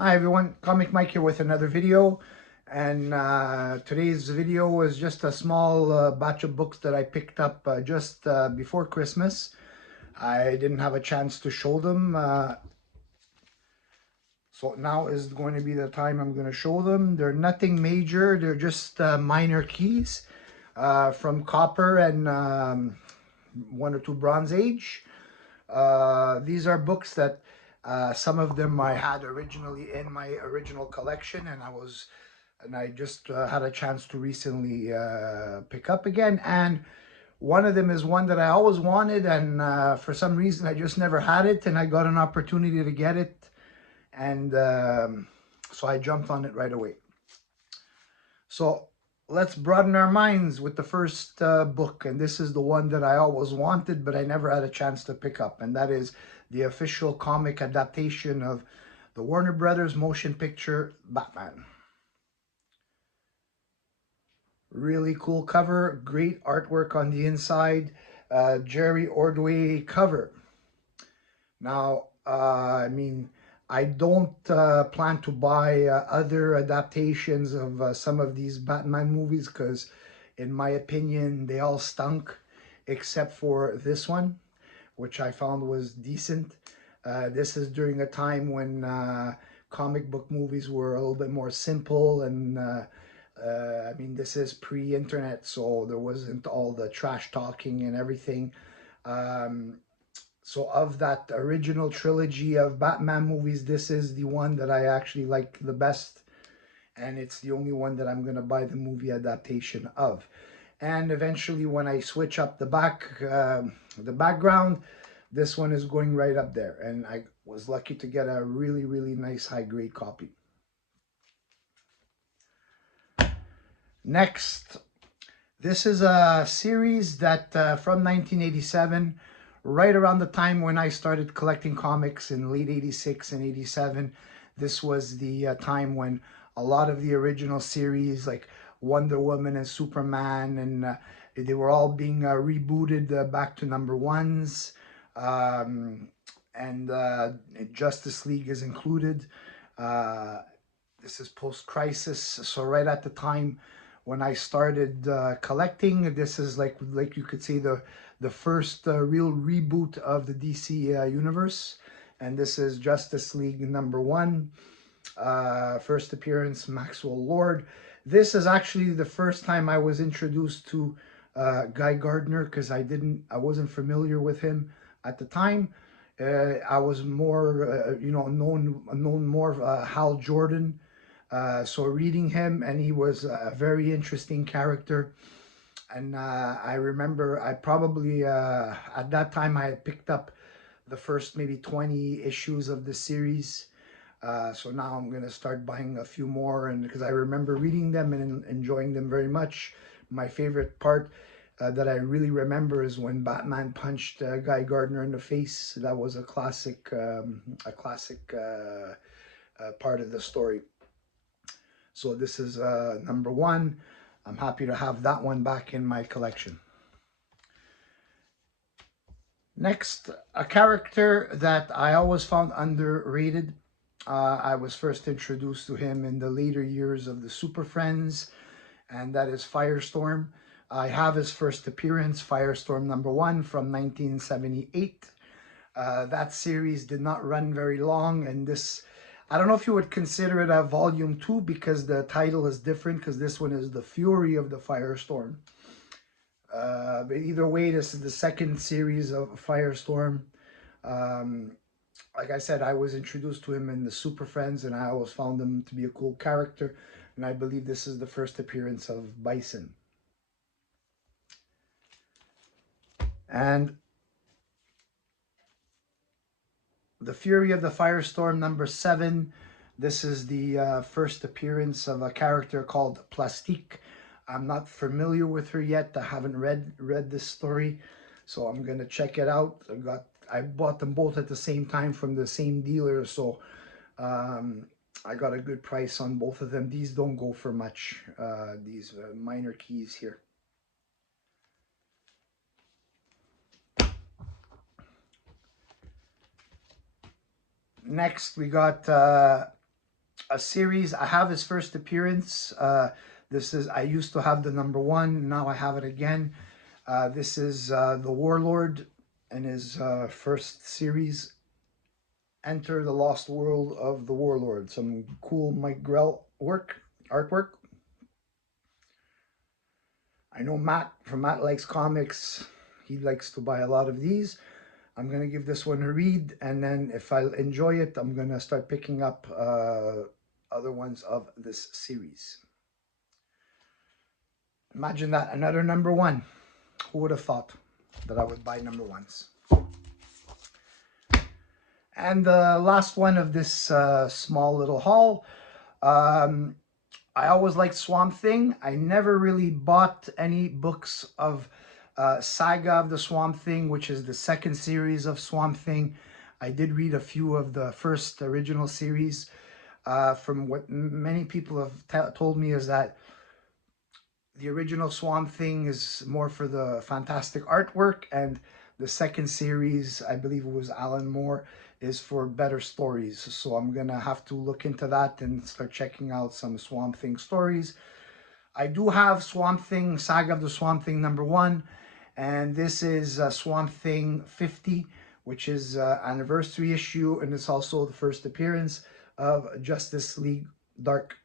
Hi everyone, Comic Mike here with another video, and today's video was just a small batch of books that I picked up just before Christmas. I didn't have a chance to show them, so now is going to be the time I'm going to show them. They're nothing major, they're just minor keys from Copper and one or two Bronze Age. These are books that some of them I had originally in my original collection, and I just had a chance to recently pick up again. And one of them is one that I always wanted, and for some reason I just never had it, and I got an opportunity to get it, and so I jumped on it right away. So let's broaden our minds with the first book, and this is the one that I always wanted, but I never had a chance to pick up, and that is the official comic adaptation of the Warner Brothers motion picture Batman. Really cool cover, great artwork on the inside, Jerry Ordway cover. Now, I don't plan to buy other adaptations of some of these Batman movies because, in my opinion, they all stunk except for this one, which I found was decent. This is during a time when comic book movies were a little bit more simple, and this is pre-internet, so there wasn't all the trash talking and everything. Um, so of that original trilogy of Batman movies, this is the one that I actually like the best, and it's the only one that I'm gonna buy the movie adaptation of. And eventually, when I switch up the background, this one is going right up there, and I was lucky to get a really, really nice high-grade copy. Next, this is a series that from 1987, right around the time when I started collecting comics in late 86 and 87. This was the time when a lot of the original series like Wonder Woman and Superman, and they were all being rebooted back to number ones. Um, and Justice League is included. Uh, this is post-crisis, so right at the time when I started collecting, this is like you could say the first real reboot of the DC universe, and this is Justice League number one. First appearance, Maxwell Lord. This is actually the first time I was introduced to Guy Gardner because I wasn't familiar with him at the time. I was more, known more of Hal Jordan. So reading him, and he was a very interesting character. And I remember I probably, at that time, I had picked up the first maybe 20 issues of the series. So now I'm going to start buying a few more, and because I remember reading them and enjoying them very much. My favorite part that I really remember is when Batman punched Guy Gardner in the face. That was a classic part of the story. So this is number one. I'm happy to have that one back in my collection. Next, a character that I always found underrated. I was first introduced to him in the later years of the Super Friends, and that is Firestorm. I have his first appearance, Firestorm number one from 1978. That series did not run very long, and this, I don't know if you would consider it a volume two because the title is different, because this one is The Fury of the Firestorm. But either way, this is the second series of Firestorm. Um, like I said, I was introduced to him in the Super Friends, and I always found him to be a cool character. And I believe this is the first appearance of Bison. And The Fury of the Firestorm number 7. This is the first appearance of a character called Plastique. I'm not familiar with her yet. I haven't read this story, so I'm gonna check it out. I bought them both at the same time from the same dealer, so I got a good price on both of them. These don't go for much. These minor keys here. Next, we got a series. I have his first appearance. This is, I used to have the #1, now I have it again. This is the Warlord in his first series, Enter the Lost World of the Warlord. Some cool Mike Grell artwork. I know Matt from Matt Likes Comics. He likes to buy a lot of these. I'm going to give this one a read, and then if I enjoy it, I'm going to start picking up other ones of this series. Imagine that, another #1. Who would have thought that I would buy #1s? And the last one of this small little haul, I always liked Swamp Thing. I never really bought any books of Saga of the Swamp Thing, which is the second series of Swamp Thing. I did read a few of the first original series. From what many people have told me is that the original Swamp Thing is more for the fantastic artwork, and the second series, I believe it was Alan Moore, is for better stories. So I'm gonna have to look into that and start checking out some Swamp Thing stories. I do have Swamp Thing, Saga of the Swamp Thing #1, and this is Swamp Thing 50, which is anniversary issue, and it's also the first appearance of Justice League Dark.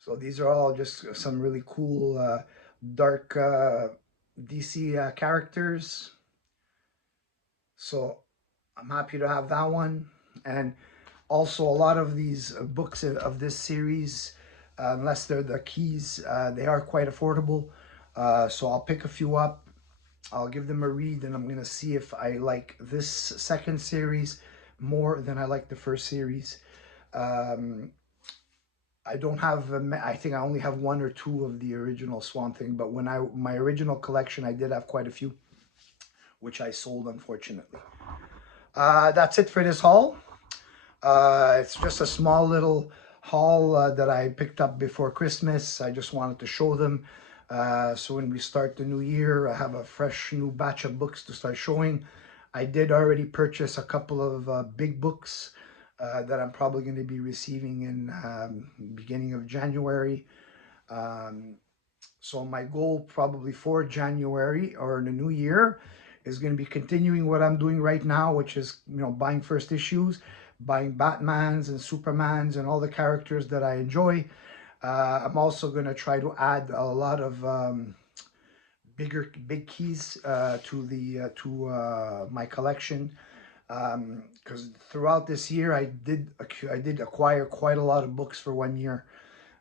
So these are all just some really cool dark DC characters. So I'm happy to have that one. And also a lot of these books of this series, unless they're the keys, they are quite affordable. So I'll pick a few up. I'll give them a read, and I'm going to see if I like this second series more than I like the first series. I don't have, I think I only have 1 or 2 of the original Swamp Thing, but my original collection, I did have quite a few, which I sold, unfortunately. That's it for this haul. It's just a small little haul that I picked up before Christmas. I just wanted to show them. So when we start the new year, I have a fresh new batch of books to start showing. I did already purchase a couple of big books that I'm probably going to be receiving in beginning of January. So my goal probably for January or the new year is going to be continuing what I'm doing right now, which is, buying first issues, buying Batmans and Supermans and all the characters that I enjoy. I'm also going to try to add a lot of big keys to my collection. Because throughout this year I did acquire quite a lot of books for 1 year,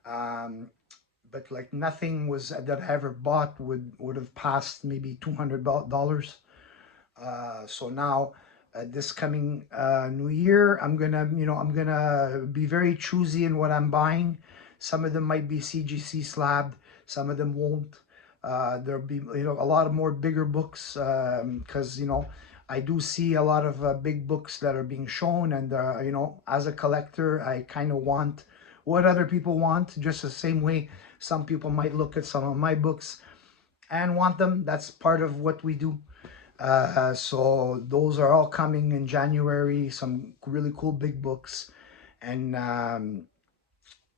but like nothing was that I ever bought would have passed maybe $200. So now this coming new year, I'm gonna be very choosy in what I'm buying. Some of them might be CGC slabbed, some of them won't. There'll be a lot of more bigger books because I do see a lot of big books that are being shown, and as a collector, I kind of want what other people want, just the same way some people might look at some of my books and want them. That's part of what we do. So those are all coming in January, some really cool big books. And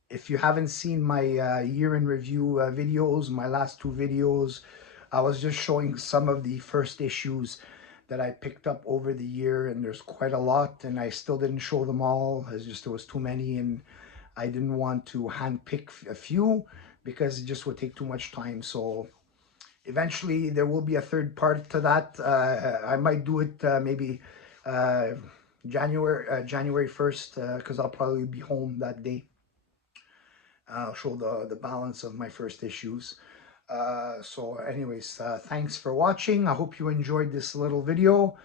if you haven't seen my year in review videos, my last 2 videos, I was just showing some of the first issues that I picked up over the year, and there's quite a lot, and I still didn't show them all. It's just there was too many, and I didn't want to handpick a few because it just would take too much time. So eventually there will be a third part to that. I might do it maybe January 1st because I'll probably be home that day. I'll show the balance of my first issues. So anyways, thanks for watching. I hope you enjoyed this little video.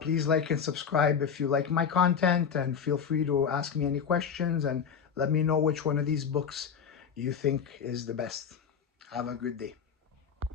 Please like and subscribe if you like my content, and feel free to ask me any questions and let me know which one of these books you think is the best. Have a good day.